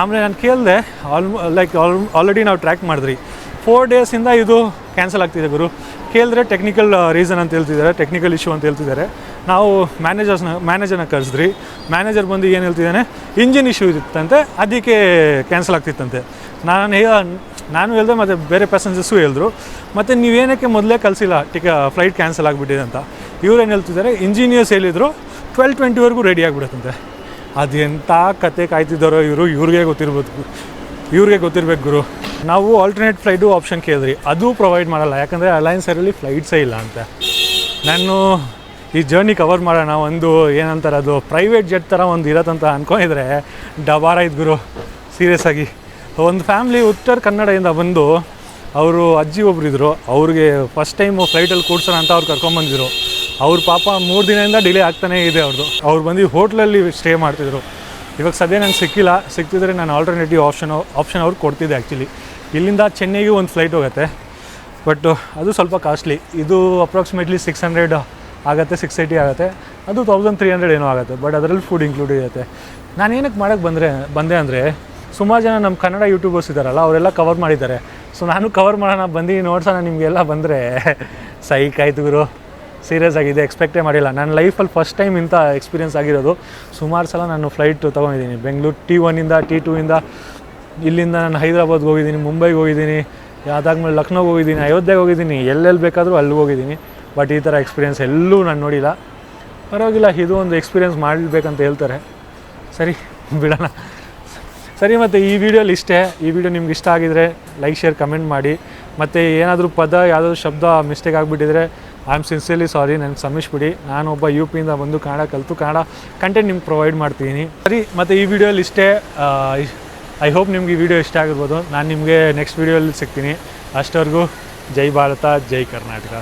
ಆಮೇಲೆ ನಾನು ಕೇಳಿದೆ ಆಲ್ಮೋ ಲೈಕ್ ಆಲ್ ಆಲ್ರೆಡಿ ನಾವು ಟ್ರ್ಯಾಕ್ ಮಾಡಿದ್ರಿ. ಫೋರ್ ಡೇಸಿಂದ ಇದು ಕ್ಯಾನ್ಸಲ್ ಆಗ್ತಿದೆ ಗುರು. ಕೇಳಿದ್ರೆ ಟೆಕ್ನಿಕಲ್ ರೀಸನ್ ಅಂತ ಹೇಳ್ತಿದ್ದಾರೆ ಟೆಕ್ನಿಕಲ್ ಇಶ್ಯೂ ಅಂತ ಹೇಳ್ತಿದ್ದಾರೆ. ನಾವು ಮ್ಯಾನೇಜರ್ಸ್ನ ಮ್ಯಾನೇಜರ್ನ ಕರೆಸಿದ್ರಿ. ಮ್ಯಾನೇಜರ್ ಬಂದು ಏನು ಹೇಳ್ತಿದ್ದಾನೆ ಇಂಜಿನ್ ಇಶ್ಯೂ ಇತ್ತಂತೆ, ಅದಕ್ಕೆ ಕ್ಯಾನ್ಸಲ್ ಆಗ್ತಿತ್ತಂತೆ. ನಾನು ನಾನು ಹೇಳಿದೆ ಮತ್ತು ಬೇರೆ ಪ್ಯಾಸೆಂಜರ್ಸು ಹೇಳಿದ್ರು. ಮತ್ತು ನೀವೇನಕ್ಕೆ ಮೊದಲೇ ಕಲಿಸಿಲ್ಲ ಟಿಕ ಫ್ಲೈಟ್ ಕ್ಯಾನ್ಸಲ್ ಆಗಿಬಿಟ್ಟಿದೆ ಅಂತ. ಇವ್ರೇನು ಹೇಳ್ತಿದ್ದಾರೆ ಇಂಜಿನಿಯರ್ಸ್ ಹೇಳಿದರು ಟ್ವೆಲ್ ಟ್ವೆಂಟಿವರೆಗೂ ರೆಡಿ ಆಗಿಬಿಡುತ್ತಂತೆ. ಅದು ಎಂಥ ಕತೆ ಕಾಯ್ತಿದ್ದಾರೋ ಇವರು, ಇವ್ರಿಗೆ ಗೊತ್ತಿರ್ಬೇಕು. ಇವ್ರಿಗೆ ಗೊತ್ತಿರಬೇಕು ಗುರು. ನಾವು ಆಲ್ಟರ್ನೇಟ್ ಫ್ಲೈಟು ಆಪ್ಷನ್ ಕೇಳಿದ್ರಿ. ಅದು ಪ್ರೊವೈಡ್ ಮಾಡಲ್ಲ. ಯಾಕಂದರೆ ಅಲಯನ್ಸ್ ಏರಲ್ಲಿ ಫ್ಲೈಟ್ಸೇ ಇಲ್ಲ ಅಂತ. ನಾನು ಈ ಜರ್ನಿ ಕವರ್ ಮಾಡೋಣ, ಒಂದು ಏನಂತಾರೆ ಅದು ಪ್ರೈವೇಟ್ ಜೆಟ್ ಥರ ಒಂದು ಇರತ್ತಂತ ಅಂದ್ಕೊಂಡಿದ್ರೆ ಡಬಾರ ಇದ್ ಗುರು. ಸೀರಿಯಸ್ ಆಗಿ. ಒಂದು ಫ್ಯಾಮ್ಲಿ ಉತ್ತರ ಕನ್ನಡದಿಂದ ಬಂದು ಅವರು ಅಜ್ಜಿ ಒಬ್ರು ಇದ್ದರು ಅವ್ರಿಗೆ ಫಸ್ಟ್ ಟೈಮು ಫ್ಲೈಟಲ್ಲಿ ಕೂಡ್ಸೋಣ ಅಂತ ಅವ್ರು ಕರ್ಕೊಂಬಂದಿದ್ರು ಅವ್ರ ಪಾಪ ಮೂರು ದಿನದಿಂದ ಡಿಲೇ ಆಗ್ತಾನೇ ಇದೆ ಅವ್ರದ್ದು ಅವ್ರು ಬಂದು ಹೋಟ್ಲಲ್ಲಿ ಸ್ಟೇ ಮಾಡ್ತಿದ್ರು. ಇವಾಗ ಸದ್ಯ ನಂಗೆ ಸಿಕ್ಕಿಲ್ಲ. ಸಿಕ್ತಿದ್ರೆ ನಾನು ಆಲ್ಟರ್ನೇಟಿವ್ ಆಪ್ಷನ್ ಆಪ್ಷನ್ ಅವ್ರು ಕೊಡ್ತಿದ್ದೆ ಆ್ಯಕ್ಚುಲಿ ಇಲ್ಲಿಂದ ಚೆನ್ನೈಗೆ ಒಂದು ಫ್ಲೈಟ್ ಹೋಗುತ್ತೆ. ಬಟ್ ಅದು ಸ್ವಲ್ಪ ಕಾಸ್ಟ್ಲಿ ಇದು ಅಪ್ರಾಕ್ಸಿಮೇಟ್ಲಿ ಸಿಕ್ಸ್ ಹಂಡ್ರೆಡ್ ಆಗುತ್ತೆ ಸಿಕ್ಸ್ ಏಯ್ಟಿ ಆಗುತ್ತೆ. ಅದು ತೌಸಂಡ್ ತ್ರೀ ಹಂಡ್ರೆಡ್ ಏನೋ ಆಗುತ್ತೆ. ಬಟ್ ಅದರಲ್ಲಿ ಫುಡ್ ಇನ್ಕ್ಲೂಡ್ ಇರುತ್ತೆ. ನಾನು ಏನಕ್ಕೆ ಮಾಡೋಕ್ಕೆ ಬಂದರೆ ಬಂದೆ ಅಂದರೆ ಸುಮಾರು ಜನ ನಮ್ಮ ಕನ್ನಡ ಯೂಟ್ಯೂಬರ್ಸ್ ಇದ್ದಾರಲ್ಲ ಅವರೆಲ್ಲ ಕವರ್ ಮಾಡಿದ್ದಾರೆ. ಸೊ ನಾನು ಕವರ್ ಮಾಡೋಣ ಬಂದು ನೋಡ್ಸೋಣ ನಿಮಗೆಲ್ಲ ಬಂದರೆ. ಸೈಕ್ ಆಯ್ತು ಗುರು ಸೀರಿಯಸ್ ಆಗಿದೆ ಎಕ್ಸ್ಪೆಕ್ಟೇ ಮಾಡಿಲ್ಲ. ನನ್ನ ಲೈಫಲ್ಲಿ ಫಸ್ಟ್ ಟೈಮ್ ಇಂಥ ಎಕ್ಸ್ಪೀರಿಯನ್ಸ್ ಆಗಿರೋದು. ಸುಮಾರು ಸಲ ನಾನು ಫ್ಲೈಟ್ ತೊಗೊಂಡಿದ್ದೀನಿ. ಬೆಂಗಳೂರು ಟಿ ಒನ್ನಿಂದ ಟಿ ಟೂ ಇಂದ, ಇಲ್ಲಿಂದ ನಾನು ಹೈದ್ರಾಬಾದ್ಗೆ ಹೋಗಿದ್ದೀನಿ, ಮುಂಬೈಗೆ ಹೋಗಿದ್ದೀನಿ, ಅದಾದ್ಮೇಲೆ ಲಕ್ನೋಗೆ ಹೋಗಿದ್ದೀನಿ, ಅಯೋಧ್ಯೆಗೆ ಹೋಗಿದ್ದೀನಿ. ಎಲ್ಲೆಲ್ಲಿ ಬೇಕಾದರೂ ಅಲ್ಲಿಗೆ ಹೋಗಿದ್ದೀನಿ. ಬಟ್ ಈ ಥರ ಎಕ್ಸ್ಪೀರಿಯೆನ್ಸ್ ಎಲ್ಲೂ ನಾನು ನೋಡಿಲ್ಲ. ಪರವಾಗಿಲ್ಲ, ಇದು ಒಂದು ಎಕ್ಸ್ಪೀರಿಯನ್ಸ್ ಮಾಡಬೇಕಂತ ಹೇಳ್ತಾರೆ. ಸರಿ, ಬಿಡೋಣ. ಸರಿ, ಮತ್ತು ಈ ವಿಡಿಯೋಲಿ ಇಷ್ಟೇ. ಈ ವಿಡಿಯೋ ನಿಮ್ಗೆ ಇಷ್ಟ ಆಗಿದರೆ ಲೈಕ್ ಶೇರ್ ಕಮೆಂಟ್ ಮಾಡಿ. ಮತ್ತು ಏನಾದರೂ ಪದ, ಯಾವುದಾದ್ರು ಶಬ್ದ ಮಿಸ್ಟೇಕ್ ಆಗಿಬಿಟ್ಟಿದ್ರೆ ಐ ಆಮ್ ಸಿನ್ಸಿಯರ್ಲಿ ಸಾರಿ ನನಗೆ ನಾನು ಒಬ್ಬ ಯು ಪಿಯಿಂದ ಬಂದು ಕನ್ನಡ ಕಲಿತು ಕನ್ನಡ ಕಂಟೆಂಟ್ ನಿಮ್ಗೆ ಪ್ರೊವೈಡ್ ಮಾಡ್ತೀನಿ ಸರಿ, ಮತ್ತು ಈ ವಿಡಿಯೋಲಿ ಇಷ್ಟೇ. ಐ ಹೋಪ್ ನಿಮ್ಗೆ ಈ ವಿಡಿಯೋ ಇಷ್ಟ ಆಗಿರ್ಬೋದು. ನಾನು ನಿಮಗೆ ನೆಕ್ಸ್ಟ್ ವಿಡಿಯೋಲಿ ಸಿಗ್ತೀನಿ. ಅಷ್ಟವರೆಗೂ ಜೈ ಭಾರತ, ಜೈ ಕರ್ನಾಟಕ.